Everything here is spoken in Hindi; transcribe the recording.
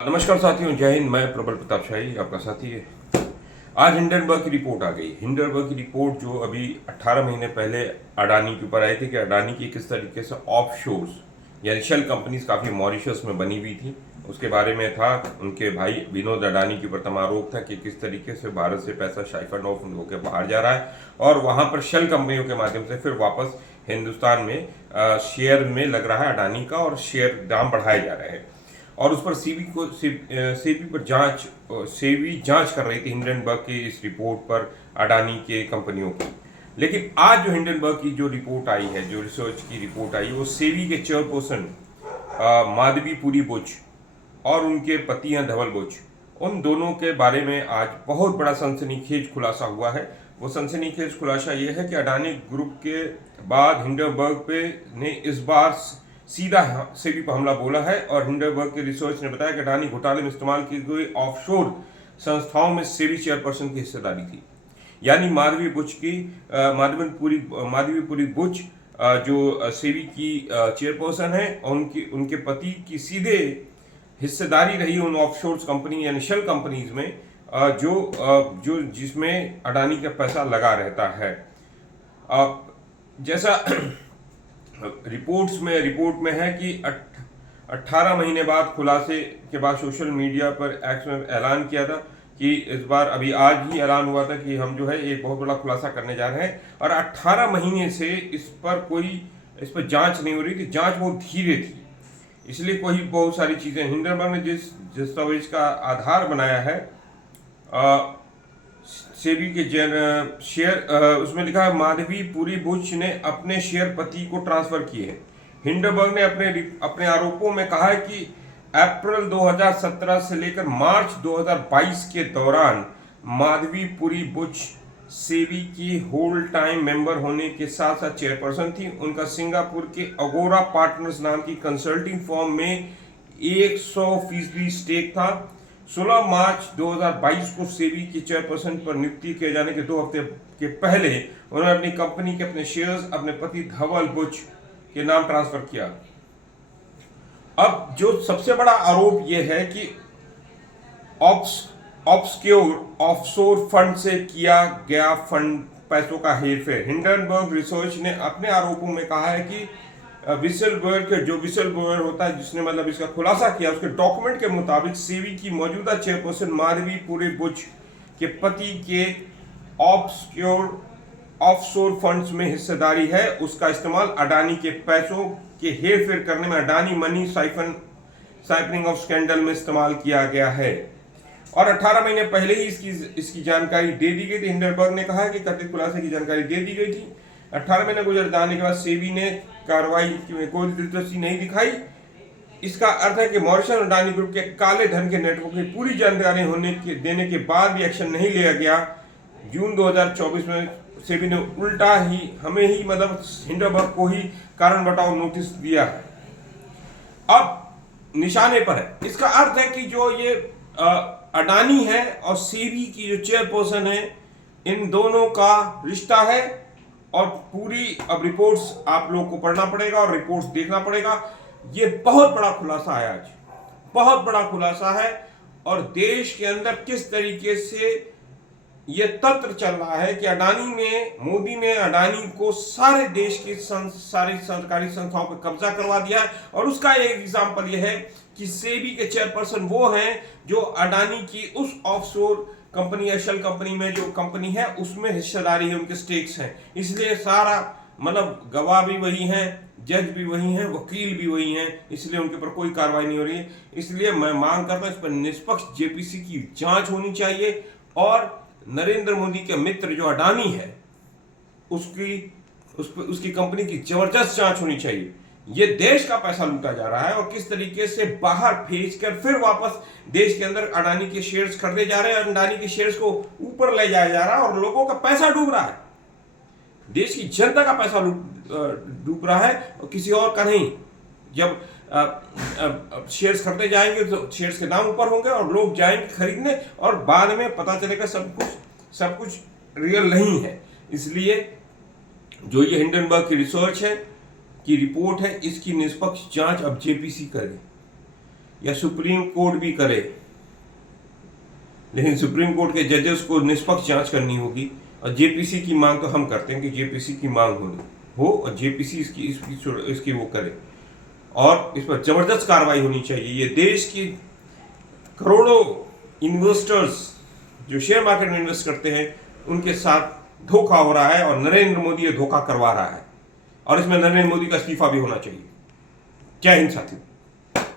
नमस्कार साथियों, जय हिंद। मैं प्रबल प्रताप शाही आपका साथी है। आज हिंडनबर्ग की रिपोर्ट आ गई। हिंडनबर्ग की रिपोर्ट जो अभी 18 महीने पहले अडानी के ऊपर आई थी कि अडानी की किस तरीके से ऑफशोर्स यानी शेल कंपनीज काफ़ी मॉरिशस में बनी हुई थी, उसके बारे में था। उनके भाई विनोद अडानी के ऊपर आरोप था कि किस तरीके से भारत से पैसा शाइफन ऑफ होकर बाहर जा रहा है और वहाँ पर शेल कंपनियों के माध्यम से फिर वापस हिंदुस्तान में शेयर में लग रहा है अडानी का और शेयर दाम बढ़ाए जा रहे हैं। और उस पर सेबी पर सेबी जांच कर रही थी हिंडनबर्ग की इस रिपोर्ट पर अडानी के कंपनियों की। लेकिन आज जो हिंडनबर्ग की जो रिपोर्ट आई है, जो रिसर्च की रिपोर्ट आई, वो सेबी के चेयरपर्सन माधवीपुरी बुच और उनके पति हैं धवल बुच, उन दोनों के बारे में आज बहुत बड़ा सनसनीखेज खुलासा हुआ है। वो सनसनीखेज खुलासा ये है कि अडानी ग्रुप के बाद हिंडनबर्ग पे ने इस बार सीधा सेबी पर हमला बोला है और हिंडनबर्ग के रिसर्च ने बताया कि अडानी घोटाले में इस्तेमाल की गई ऑफशोर संस्थाओं में सेबी चेयरपर्सन की हिस्सेदारी थी। यानी माधवीपुरी बुच जो सेबी की चेयरपर्सन है, उनके पति की सीधे हिस्सेदारी रही उन ऑफशोर कंपनी यानी शेल कंपनीज में जो जिसमें अडानी का पैसा लगा रहता है। जैसा रिपोर्ट में है कि 18 महीने बाद खुलासे के बाद सोशल मीडिया पर एक्स में ऐलान किया था कि इस बार अभी आज ही ऐलान हुआ था कि हम जो है एक बहुत बड़ा खुलासा करने जा रहे हैं। और 18 महीने से इस पर जांच नहीं हो रही थी, जांच बहुत धीरे थी, इसलिए कोई बहुत सारी चीजें हिंडनबर्ग ने जिस दस्तावेज का आधार बनाया है सेबी के शेयर, उसमें लिखा है माधवीपुरी बुच ने अपने शेयर पति को ट्रांसफर किए। हिंडनबर्ग ने अपने आरोपों में कहा है कि अप्रैल 2017 से लेकर मार्च 2022 के दौरान माधवीपुरी बुच सेबी की होल टाइम मेंबर होने के साथ साथ चेयरपर्सन थी। उनका सिंगापुर के अगोरा पार्टनर्स नाम की कंसल्टिंग फर्म में 100% स्टेक था। 16 मार्च 2022 को सेबी की चेयरपर्सन पर नियुक्ति किए जाने के 2 हफ्ते के पहले उन्होंने अपनी कंपनी के अपने शेयर्स अपने पति धवल बुच के नाम ट्रांसफर किया। अब जो सबसे बड़ा आरोप यह है कि ऑफशोर फंड से किया गया फंड पैसों का हेरफेर। हिंडनबर्ग रिसर्च ने अपने आरोपों में कहा है कि विसल ब्लोअर होता है जिसने मतलब इसका खुलासा किया, उसके डॉक्यूमेंट के मुताबिक सेबी की मौजूदा चेयरपर्सन माधवीपुरी बुच के पति के ऑफशोर फंड्स में हिस्सेदारी है। उसका इस्तेमाल अडानी के पैसों के हेरफेर करने में Adani money siphoning of scandal में इस्तेमाल किया गया है। और 18 महीने पहले ही इसकी जानकारी दे दी गई थी। हिंडनबर्ग ने कहा कि कथित खुलासे की जानकारी दे दी गई थी। 18 महीने गुजर जाने के बाद सेबी ने कार्रवाई में कोई दिलचस्पी नहीं दिखाई। इसका अर्थ है कि मॉरिशस और अडानी ग्रुप के काले धन के नेटवर्क की पूरी जानकारी देने के बाद भी एक्शन नहीं लिया गया। जून 2024 में सेबी ने उल्टा ही हमें ही मतलब हिंडनबर्ग को ही कारण बताओ नोटिस दिया। अब निशाने पर है। इसका अर्थ है कि जो ये अडानी है और सेबी की जो चेयरपर्सन है, इन दोनों का रिश्ता है और पूरी अब रिपोर्ट्स आप लोगों को पढ़ना पड़ेगा और रिपोर्ट्स देखना पड़ेगा। ये बहुत बड़ा खुलासा है, आज बहुत बड़ा खुलासा है। और देश के अंदर किस तरीके से ये तंत्र चल रहा है कि मोदी ने अडानी को सारे देश की सारी सरकारी संस्थाओं पर कब्जा करवा दिया है। और उसका एक एग्जाम्पल यह है कि सेबी के चेयरपर्सन वो हैं जो अडानी की उस ऑफशोर कंपनी या शेल कंपनी में जो कंपनी है उसमें हिस्सेदारी है, उनके स्टेक्स हैं। इसलिए सारा मतलब गवाह भी वही हैं, जज भी वही हैं, वकील भी वही हैं, इसलिए उनके ऊपर कोई कार्रवाई नहीं हो रही है। इसलिए मैं मांग करता हूं इस पर निष्पक्ष जेपीसी की जांच होनी चाहिए और नरेंद्र मोदी के मित्र जो अडानी है उसकी कंपनी की जबरदस्त जांच होनी चाहिए। ये देश का पैसा लूटा जा रहा है और किस तरीके से बाहर भेजकर फिर वापस देश के अंदर अडानी के शेयर्स खरीदे जा रहे हैं और अडानी के शेयर्स को ऊपर ले जाया जा रहा है और लोगों का पैसा डूब रहा है, देश की जनता का पैसा डूब रहा है और किसी और का नहीं। जब शेयर्स खरीदे जाएंगे तो शेयर्स के दाम ऊपर होंगे और लोग जाएंगे खरीदने और बाद में पता चलेगा सब कुछ रियल नहीं है। इसलिए जो ये हिंडनबर्ग की रिसर्च है की रिपोर्ट है, इसकी निष्पक्ष जांच अब जेपीसी करे। या सुप्रीम कोर्ट भी करे, लेकिन सुप्रीम कोर्ट के जजेस को निष्पक्ष जांच करनी होगी। और जेपीसी की मांग तो हम करते हैं कि जेपीसी की मांग हो और जेपीसी इसकी वो करे और इस पर जबरदस्त कार्रवाई होनी चाहिए। ये देश की करोड़ों इन्वेस्टर्स जो शेयर मार्केट में इन्वेस्ट करते हैं उनके साथ धोखा हो रहा है और नरेंद्र मोदी ये धोखा करवा रहा है और इसमें नरेंद्र मोदी का इस्तीफा भी होना चाहिए। जय हिंद साथियों।